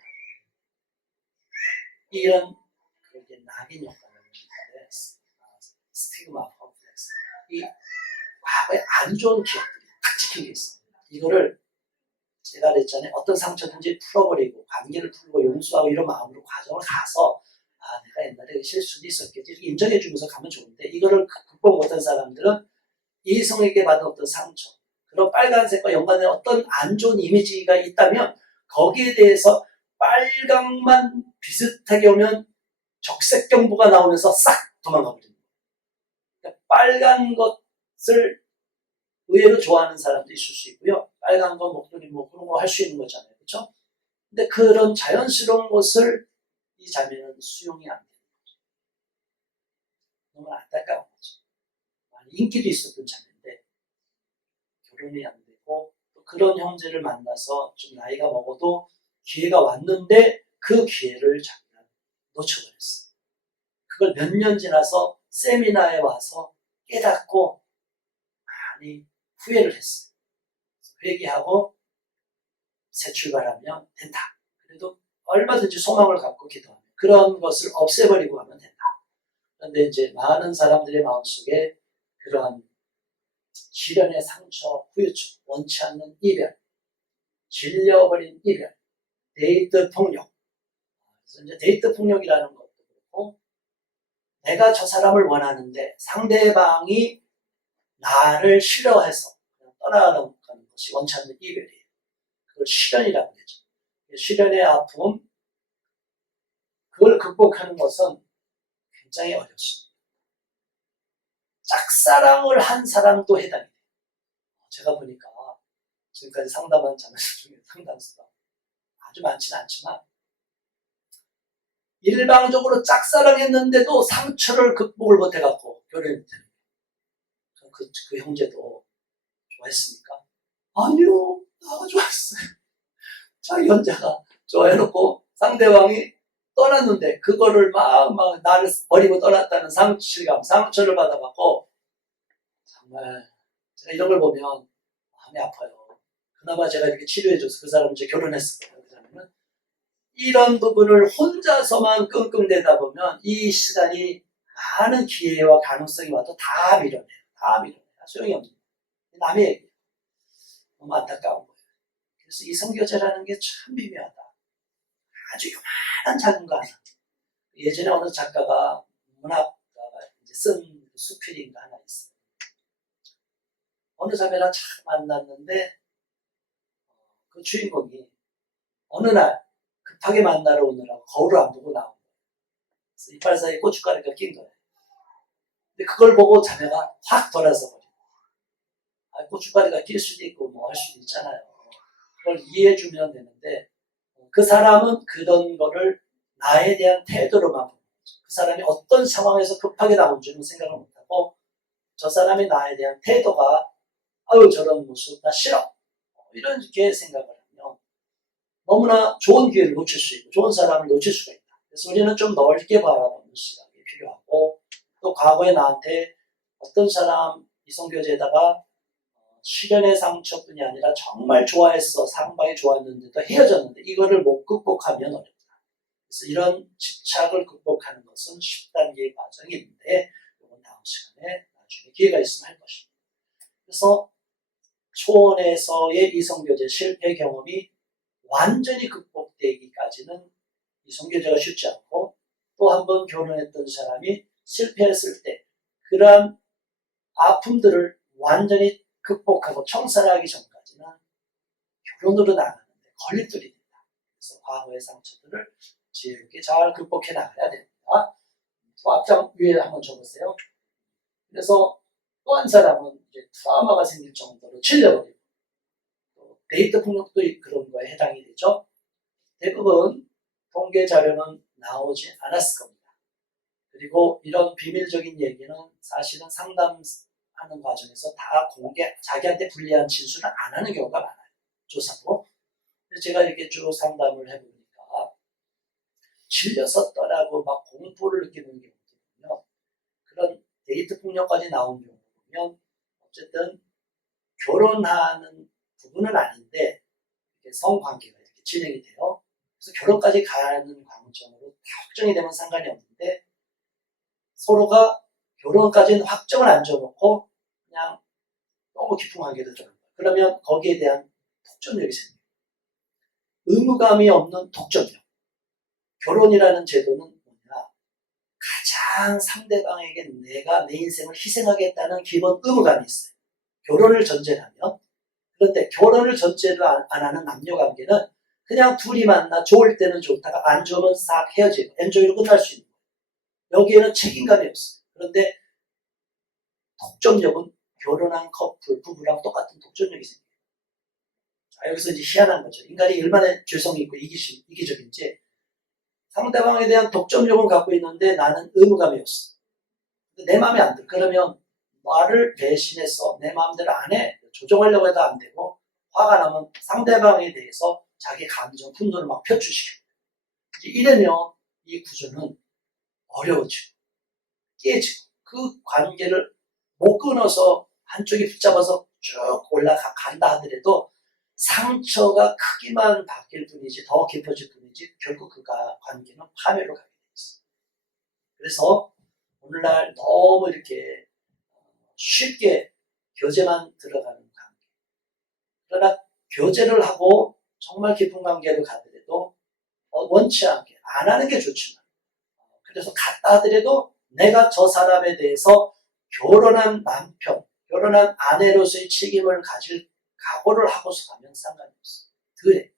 이런 그게 낙인 효과를 하는데 스티그마 컴플렉스. 이 과거에 안 좋은 기억들이 딱 찍힌 게 있어요. 이거를 제가 그랬잖아요. 어떤 상처든지 풀어버리고 관계를 풀고 용서하고 이런 마음으로 과정을 가서 내가 옛날에 실수도 있었겠지 이렇게 인정해주면서 가면 좋은데 이거를 극복 못한 사람들은 이성에게 받은 어떤 상처 그런 빨간색과 연관된 어떤 안 좋은 이미지가 있다면 거기에 대해서 빨강만 비슷하게 오면 적색 경보가 나오면서 싹 도망가 버립니다. 그러니까 빨간 것을 의외로 좋아하는 사람도 있을 수 있고요. 빨간 거, 목도리 뭐 그런 거 할 수 있는 거잖아요. 그렇죠? 근데 그런 자연스러운 것을 이 자매는 수용이 안 되는 거죠. 너무 안타까운 거죠. 인기도 있었던 자매인데 결혼이 안 되고 또 그런 형제를 만나서 좀 나이가 먹어도 기회가 왔는데 그 기회를 자기가 놓쳐버렸어요. 그걸 몇 년 지나서 세미나에 와서 깨닫고 많이 후회를 했어요. 회개하고 새 출발하면 된다. 그래도 얼마든지 소망을 갖고 기도하면 그런 것을 없애버리고 하면 된다. 그런데 이제 많은 사람들의 마음속에 그러한 시련의 상처, 후유증, 원치 않는 이별, 질려버린 이별, 데이트 폭력. 그래서 이제 데이트 폭력이라는 것도 그렇고 내가 저 사람을 원하는데 상대방이 나를 싫어해서 떠나가는 것이 원치 않는 이별이에요. 그걸 시련이라고 하죠. 시련의 아픔, 그걸 극복하는 것은 굉장히 어렵습니다. 짝사랑을 한 사람도 해당이 돼요. 제가 보니까 지금까지 상담한 자매들 중에 상당수가 아주 많지는 않지만 일방적으로 짝사랑했는데도 상처를 극복을 못해갖고 결혼이 됩니다. 그 형제도 좋아했습니까? 아니요, 나가 좋았어요. 자기 혼자가 좋아해놓고 상대방이 떠났는데 그거를 막 나를 버리고 떠났다는 상실감, 상처를 받아갖고 정말 제가 이런 걸 보면 마음이 아파요. 그나마 제가 이렇게 치료해줘서 그 사람은 이제 결혼했었거든요. 그러면 이런 부분을 혼자서만 끙끙대다 보면 이 시간이 많은 기회와 가능성이 와도 다 밀어내요. 다 밀어내요. 소용이 없는 거예요. 남의 얘기. 너무 안타까운 거예요. 그래서 이 성교제라는 게 참 미묘하다. 아주 요만한 작은 거 하나. 예전에 어느 작가가 문학가가 이제 쓴 수필인가 하나 있어요. 어느 자매랑 참 만났는데 그 주인공이 어느 날 급하게 만나러 오느라고 거울을 안 보고 나온 거예요. 그래서 이빨 사이에 고춧가루가 낀 거예요. 근데 그걸 보고 자매가 확 돌아서 버리고 고춧가루가 낄 수도 있고 뭐 할 수도 있잖아요. 그걸 이해해주면 되는데 그 사람은 그런 거를 나에 대한 태도로만 보는 거죠. 그 사람이 어떤 상황에서 급하게 나온 줄은 생각을 못하고 저 사람이 나에 대한 태도가 아유 저런 모습 나 싫어 이렇게 생각을 하면 너무나 좋은 기회를 놓칠 수 있고 좋은 사람을 놓칠 수가 있다. 그래서 우리는 좀 넓게 바라보는 시각이 필요하고 또 과거에 나한테 어떤 사람 이성교제에다가 시련의 상처뿐이 아니라 정말 좋아했어 상방이 좋았는데도 헤어졌는데 이거를 못 극복하면 어렵다. 그래서 이런 집착을 극복하는 것은 10단계의 과정이 있는데 이건 다음 시간에 나중에 기회가 있으면 할 것입니다. 그래서 초원에서의 이성교제 실패 경험이 완전히 극복되기까지는 이성교제가 쉽지 않고 또 한 번 결혼했던 사람이 실패했을 때 그러한 아픔들을 완전히 극복하고 청산하기 전까지는 결혼으로 나가는데 걸림돌이 된다. 그래서 과거의 상처들을 지혜롭게 잘 극복해 나가야 됩니다. 또 앞장 위에 한번 적으세요. 그래서 또 한 사람은 이제 트라우마가 생길 정도로 질려버리고 또 데이트 폭력도 그런 거에 해당이 되죠. 대부분 통계 자료는 나오지 않았을 겁니다. 그리고 이런 비밀적인 얘기는 사실은 상담하는 과정에서 다 공개, 자기한테 불리한 진술을 안 하는 경우가 많아요. 조사로. 근데 제가 이렇게 쭉 상담을 해보니까 질려서 떠나고 막 공포를 느끼는 경우거든요. 그런 데이트 폭력까지 나온 경우 보면 어쨌든 결혼하는 부분은 아닌데 성관계가 이렇게 진행이 돼요. 그래서 결혼까지 가는 관점으로 다 확정이 되면 상관이 없는데 서로가 결혼까지는 확정을 안 줘놓고 그냥 너무 깊은 관계를 들어요. 그러면 거기에 대한 독점력이 생겨요. 의무감이 없는 독점력. 결혼이라는 제도는 뭐냐? 가장 상대방에게 내가 내 인생을 희생하겠다는 기본 의무감이 있어요. 결혼을 전제로 하면. 그런데 결혼을 전제로 안 하는 남녀관계는 그냥 둘이 만나 좋을 때는 좋다가 안 좋으면 싹 헤어지고 엔조이로 끝날 수 있는 거예요. 여기에는 책임감이 없어요. 그런데 독점력은 결혼한 커플, 부부랑 똑같은 독점력이 생겨요. 자, 여기서 이제 희한한 거죠. 인간이 얼마나 죄성이 있고 이기적인지 상대방에 대한 독점력은 갖고 있는데 나는 의무감이 없어. 내 마음에 안 들어. 그러면 나를 배신해서 내 마음대로 안 해. 조정하려고 해도 안 되고 화가 나면 상대방에 대해서 자기 감정, 분노를 막 표출시켜. 이러면 이 구조는 어려워지고 깨지고 그 관계를 못 끊어서 한쪽이 붙잡아서 쭉 올라간다 하더라도 상처가 크기만 바뀔 뿐이지 더 깊어질 뿐이지 결국 그 관계는 파멸로 가게 돼 있어요. 그래서 오늘날 너무 이렇게 쉽게 교제만 들어가는 관계. 그러나 교제를 하고 정말 깊은 관계로 가더라도 원치 않게 안 하는 게 좋지만 그래서 갔다 하더라도 내가 저 사람에 대해서 결혼한 남편, 결혼한 아내로서의 책임을 가질 각오를 하고서 가면 상관이 없어요. 그래.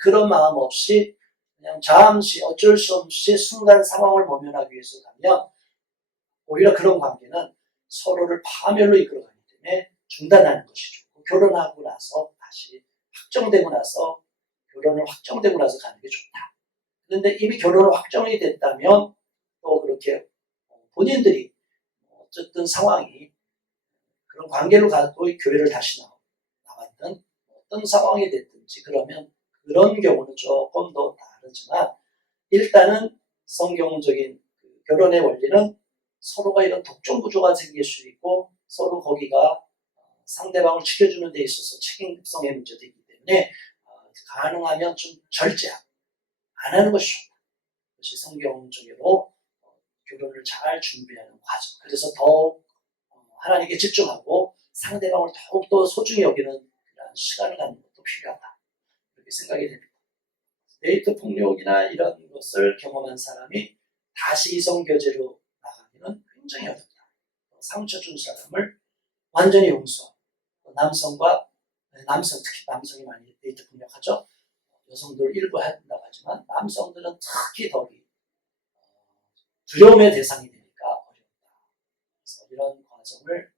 그런 마음 없이 그냥 잠시 어쩔 수 없이 순간 상황을 모면하기 위해서 가면 오히려 그런 관계는 서로를 파멸로 이끌어가기 때문에 중단하는 것이 좋고 결혼하고 나서 다시 확정되고 나서 결혼을 확정되고 나서 가는 게 좋다. 그런데 이미 결혼을 확정이 됐다면 또 그렇게 본인들이 어쨌든 상황이 그런 관계로 갖고 교회를 다시 나왔든 어떤 상황이 됐든지 그러면 그런 경우는 조금 더 다르지만 일단은 성경적인 결혼의 원리는 서로가 이런 독점 구조가 생길 수 있고 서로 거기가 상대방을 지켜주는 데 있어서 책임성의 문제도 있기 때문에 가능하면 좀 절제하고 안 하는 것이 좋다. 그것이 성경적으로 결혼을 잘 준비하는 과정. 그래서 더욱 하나님께 집중하고 상대방을 더욱더 소중히 여기는 그런 시간을 갖는 것도 필요하다. 그렇게 생각이 됩니다. 데이트 폭력이나 이런 것을 경험한 사람이 다시 이성교제로 나가기는 굉장히 어렵다. 상처 준 사람을 완전히 용서하고 남성, 특히 남성이 많이 데이트 폭력하죠. 여성들 일부 한다고 하지만 남성들은 특히 더 두려움의 대상이 되니까 어렵다. 그래서 이런 과정을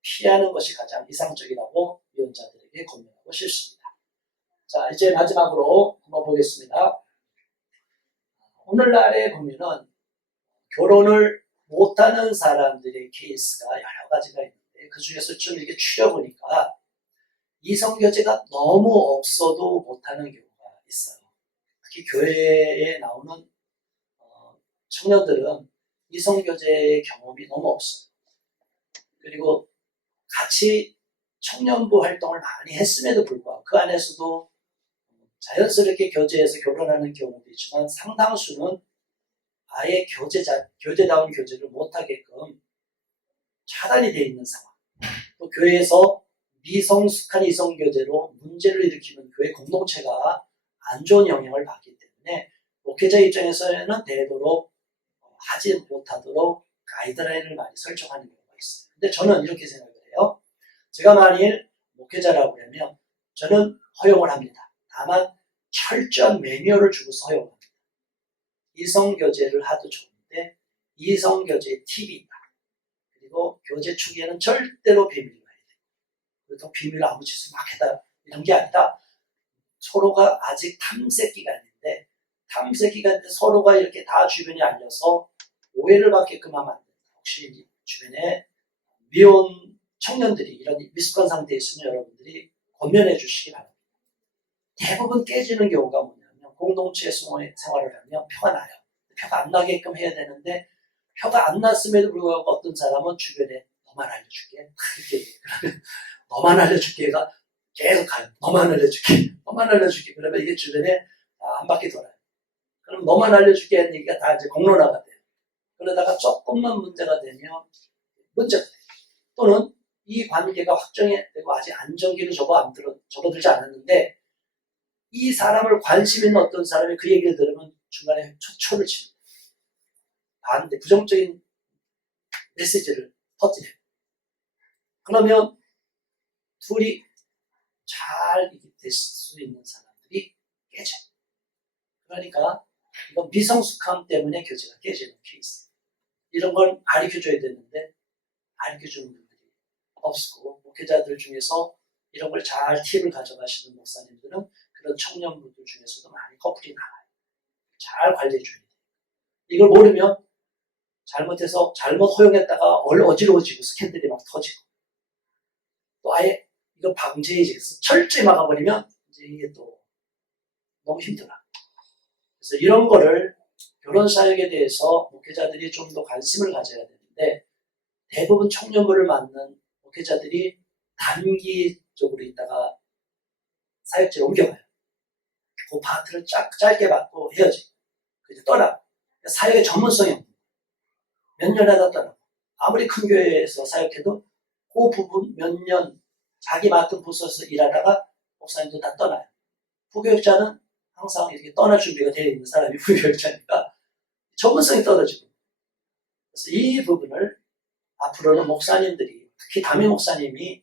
피하는 것이 가장 이상적이라고 위원자들에게 권면하고 싶습니다. 자, 이제 마지막으로 한번 보겠습니다. 오늘날에 보면은 결혼을 못하는 사람들의 케이스가 여러 가지가 있는데 그 중에서 좀 이렇게 추려보니까 이성교제가 너무 없어도 못하는 경우가 있어요. 특히 교회에 나오는 청년들은 이성교제의 경험이 너무 없어요. 그리고 같이 청년부 활동을 많이 했음에도 불구하고 그 안에서도 자연스럽게 교제해서 결혼하는 경우도 있지만 상당수는 아예 교제다운 교제를 못하게끔 차단이 되어 있는 상황. 또 교회에서 미성숙한 이성교제로 문제를 일으키는 교회 공동체가 안 좋은 영향을 받기 때문에 목회자 입장에서는 되도록 하지 못하도록 가이드라인을 많이 설정하는 경우가 있어요. 근데 저는 이렇게 생각을 해요. 제가 만일 목회자라고 하면 저는 허용을 합니다. 다만 철저한 매뉴얼을 주고서 허용을 합니다. 이성교제를 하도 좋은데 이성교제의 팁이 있다. 그리고 교제 초기에는 절대로 비밀을 해야 돼요. 그리고 비밀을 아무 짓을 막 해다 이런 게 아니라 서로가 아직 탐색 기간인데 서로가 이렇게 다 주변에 알려서 오해를 받게끔 하면 안 된다. 혹시 주변에 미혼 청년들이 이런 미숙한 상태에 있으면 여러분들이 권면해 주시기 바랍니다. 대부분 깨지는 경우가 뭐냐면 공동체 생활을 하면 표가 나요. 표가 안 나게끔 해야 되는데 표가 안 났음에도 불구하고 어떤 사람은 주변에 너만 알려줄게. 이렇게 그러면 너만 알려줄게가 계속 가요. 너만 알려줄게. 그러면 이게 주변에 한 바퀴 돌아요. 그럼 너만 알려줄게 하는 얘기가 다 이제 공론화가 돼요. 그러다가 조금만 문제가 되면 문제가 돼요. 또는 이 관계가 확정되고 아직 안정기를 접어들지 않았는데 이 사람을 관심 있는 어떤 사람이 그 얘기를 들으면 중간에 초를 칩니다. 반대, 부정적인 메시지를 퍼뜨려요. 그러면 둘이 잘 될 수 있는 사람들이 깨져요. 그러니까 이건 미성숙함 때문에 교제가 깨지는 케이스. 이런 걸 가르쳐줘야 되는데 가르쳐주는 분들이 없고 목회자들 중에서 이런 걸 잘 팁을 가져가시는 목사님들은 그런 청년분들 중에서도 많이 커플이 나와요. 잘 관리해줘야 돼요. 이걸 모르면 잘못해서 잘못 허용했다가 어지러워지고 스캔들이 막 터지고 또 아예 이거 방지해야지 그래서 철저히 막아버리면 이제 이게 또 너무 힘들어. 그래서 이런 거를 결혼 사역에 대해서 목회자들이 좀 더 관심을 가져야 되는데 대부분 청년부를 맡는 목회자들이 단기적으로 있다가 사역지로 옮겨가요. 그 파트를 짧게 맡고 헤어지고 이제 떠나고 사역의 전문성이 없는 몇 년 하다 떠나고 아무리 큰 교회에서 사역해도 그 부분 몇 년 자기 맡은 부서에서 일하다가 목사님도 다 떠나요. 부교육자는 항상 이렇게 떠날 준비가 되어 있는 사람이 부교육자니까 전문성이 떨어지고 그래서 이 부분을 앞으로는 목사님들이 특히 담임 목사님이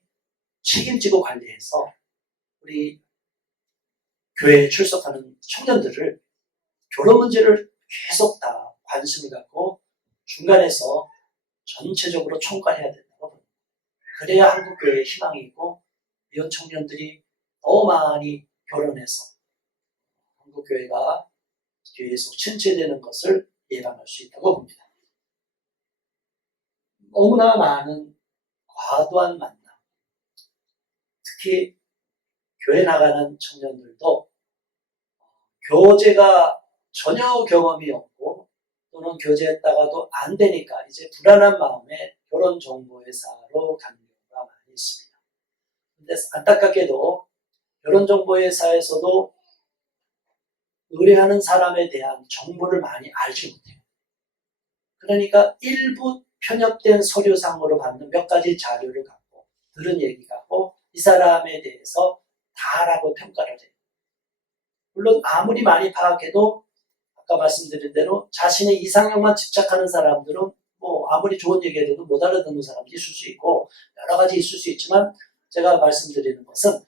책임지고 관리해서 우리 교회에 출석하는 청년들을 결혼 문제를 계속 다 관심을 갖고 중간에서 전체적으로 총괄해야 된다고 봅니다. 그래야 한국교회에 희망이 있고 미혼 청년들이 더 많이 결혼해서 한국교회가 계속 침체되는 것을 예방할 수 있다고 봅니다. 너무나 많은 과도한 만남, 특히 교회 나가는 청년들도 교제가 전혀 경험이 없고 또는 교제했다가도 안 되니까 이제 불안한 마음에 결혼정보회사로 가는 경우가 많이 있습니다. 근데 안타깝게도 결혼정보회사에서도 의뢰하는 사람에 대한 정보를 많이 알지 못해요. 그러니까 일부 편협된 서류상으로 받는 몇 가지 자료를 갖고 들은 얘기 갖고 이 사람에 대해서 다라고 평가를 해요. 물론 아무리 많이 파악해도 아까 말씀드린 대로 자신의 이상형만 집착하는 사람들은 뭐 아무리 좋은 얘기해도 못 알아듣는 사람도 있을 수 있고 여러 가지 있을 수 있지만 제가 말씀드리는 것은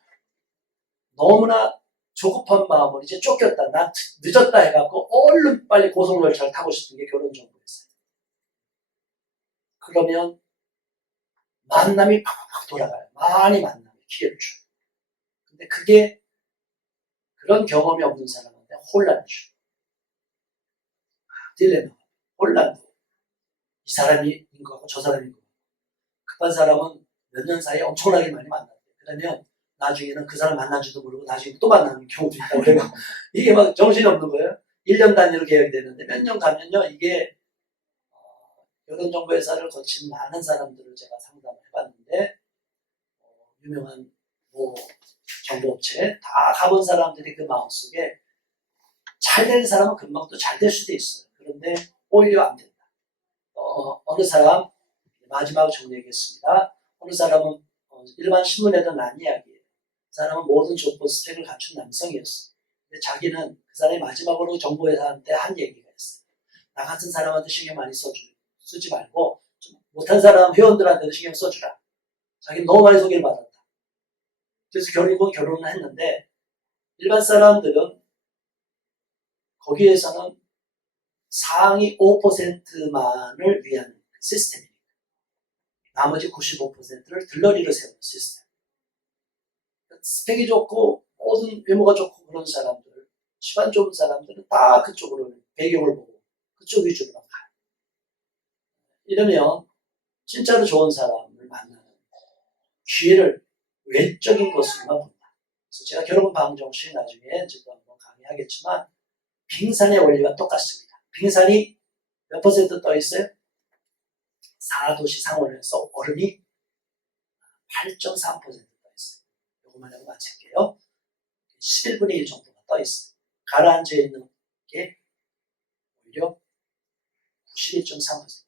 너무나 조급한 마음으로 이제 쫓겼다, 나 늦었다 해갖고 얼른 빨리 고속열차를 타고 싶은 게 결혼정보였어요. 그러면 만남이 팍팍 돌아가요. 많이 만나면 기회를 줘요. 근데 그게 그런 경험이 없는 사람한테 혼란을 줘요. 딜레마, 혼란도. 이 사람이 인거고 저 사람이 인거고. 급한 사람은 몇 년 사이에 엄청나게 많이 만났대요. 그러면 나중에는 그 사람 만난지도 모르고 나중에 또 만나는 경우도 있다고 그래요. 이게 막 정신이 없는 거예요. 1년 단위로 계약이 되는데 몇 년 가면요. 이게 결혼정보회사를 거친 많은 사람들을 제가 상담을 해봤는데 유명한 뭐 정보업체 다 가본 사람들이 그 마음속에 잘 되는 사람은 금방 또 잘 될 수도 있어요. 그런데 오히려 안 된다. 어느 사람 마지막으로 정리하겠습니다. 어느 사람은 일반 신문에도 난 이야기예요. 그 사람은 모든 조건 스펙을 갖춘 남성이었어요. 근데 자기는 그 사람이 마지막으로 정보회사한테 한 얘기가 있어요. 나 같은 사람한테 신경 많이 쓰지 말고 좀 못한 사람 회원들한테도 신경 써주라. 자기는 너무 많이 소개를 받았다. 그래서 결국은 결혼을 했는데 일반 사람들은 거기에서는 상위 5%만을 위한 시스템입니다. 나머지 95%를 들러리로 세우는 시스템. 스펙이 좋고 모든 외모가 좋고 그런 사람들, 집안 좋은 사람들은 다 그쪽으로 배경을 보고 그쪽 위주로 가요. 이러면 진짜로 좋은 사람을 만나는 기회를 외적인 것으로만 본다. 그래서 제가 결혼 방정식 나중에 지금 한번 강의하겠지만 빙산의 원리와 똑같습니다. 빙산이 몇 퍼센트 떠 있어요? 4도시 상온에서 얼음이 8.3% 떠 있어요. 이것만 하고 마칠게요. 11분의 1 정도가 떠 있어요. 가라앉아 있는 게 오히려 91.3%.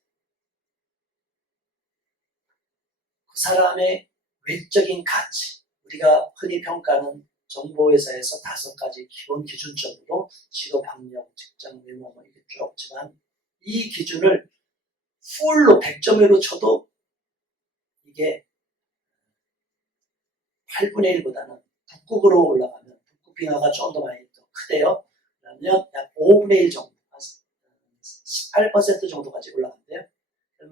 그 사람의 외적인 가치, 우리가 흔히 평가하는 정보회사에서 5가지 기본 기준점으로 직업, 학력, 직장, 외모 뭐 이게 쭉 없지만 이 기준을 풀로 100점으로 쳐도 이게 8분의 1보다는 북극으로 올라가면 북극 빙하가 좀 더 많이 더 크대요. 그러면 약 5분의 1 정도, 18% 정도까지 올라간대요.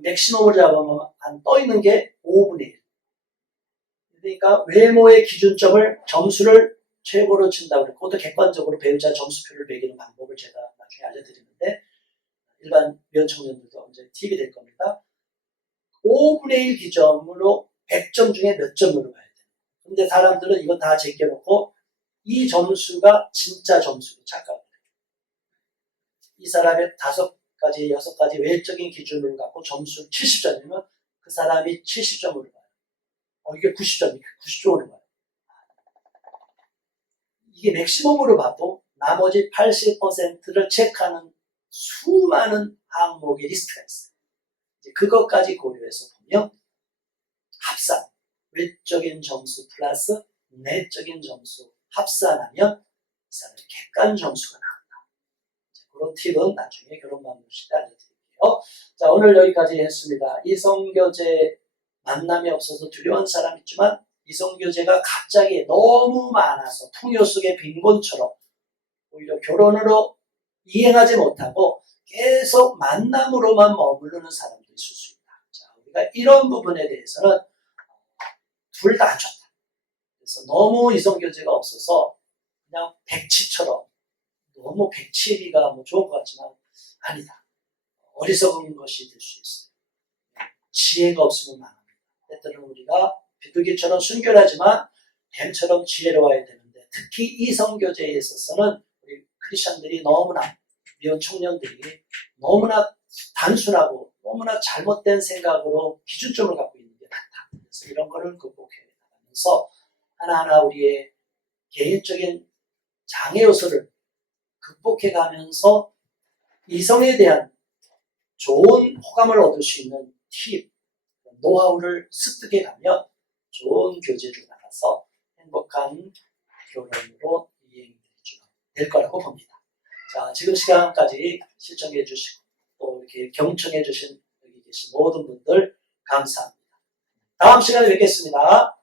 맥시멈을 잡으면 한 떠 있는 게 5분의 1. 그러니까 외모의 기준점을 점수를 최고로 친다고 그래요. 그것도 객관적으로 배우자 점수표를 매기는 방법을 제가 나중에 알려드리는데 일반 미혼 청년들도 이제 팁이 될 겁니다. 5분의 1 기점으로 100점 중에 몇 점으로 봐야 돼요. 근데 사람들은 이거 다 제껴놓고 이 점수가 진짜 점수로 착각을 해요. 이 사람의 5가지, 6가지 외적인 기준을 갖고 점수 70점이면 그 사람이 70점으로 봐요. 이게 90점이에요. 90점으로 봐요. 이게 맥시멈으로 봐도 나머지 80%를 체크하는 수많은 항목의 리스트가 있어요. 이제 그것까지 고려해서 보면 합산, 외적인 점수 플러스 내적인 점수 합산하면 이 사람의 객관 점수가 나온다. 그런 팁은 나중에 결혼 방법시대 알려드릴게요. 자, 오늘 여기까지 했습니다. 이성교제 만남이 없어서 두려운 사람 있지만 이성교제가 갑자기 너무 많아서 풍요 속의 빈곤처럼 오히려 결혼으로 이행하지 못하고 계속 만남으로만 머무르는 사람도 있을 수 있다. 자, 우리가 이런 부분에 대해서는 둘 다 안 좋다. 그래서 너무 이성교제가 없어서 그냥 백치처럼 너무 백치기가 뭐 좋은 것 같지만 아니다. 어리석은 것이 될 수 있어요. 지혜가 없으면 망합니다. 때때로 우리가 비둘기처럼 순결하지만 뱀처럼 지혜로워야 되는데 특히 이성교제에 있어서는 우리 크리스천들이 너무나 미혼 청년들이 너무나 단순하고 너무나 잘못된 생각으로 기준점을 갖고 있는 게 많다. 그래서 이런 거를 극복해 나가면서 하나하나 우리의 개인적인 장애 요소를 극복해 가면서 이성에 대한 좋은 호감을 얻을 수 있는 팁, 노하우를 습득해 가면 좋은 교제로 나가서 행복한 결혼으로 이행되죠. 될 거라고 봅니다. 자, 지금 시간까지 시청해 주시고 또 이렇게 경청해 주신 여기 계신 모든 분들 감사합니다. 다음 시간에 뵙겠습니다.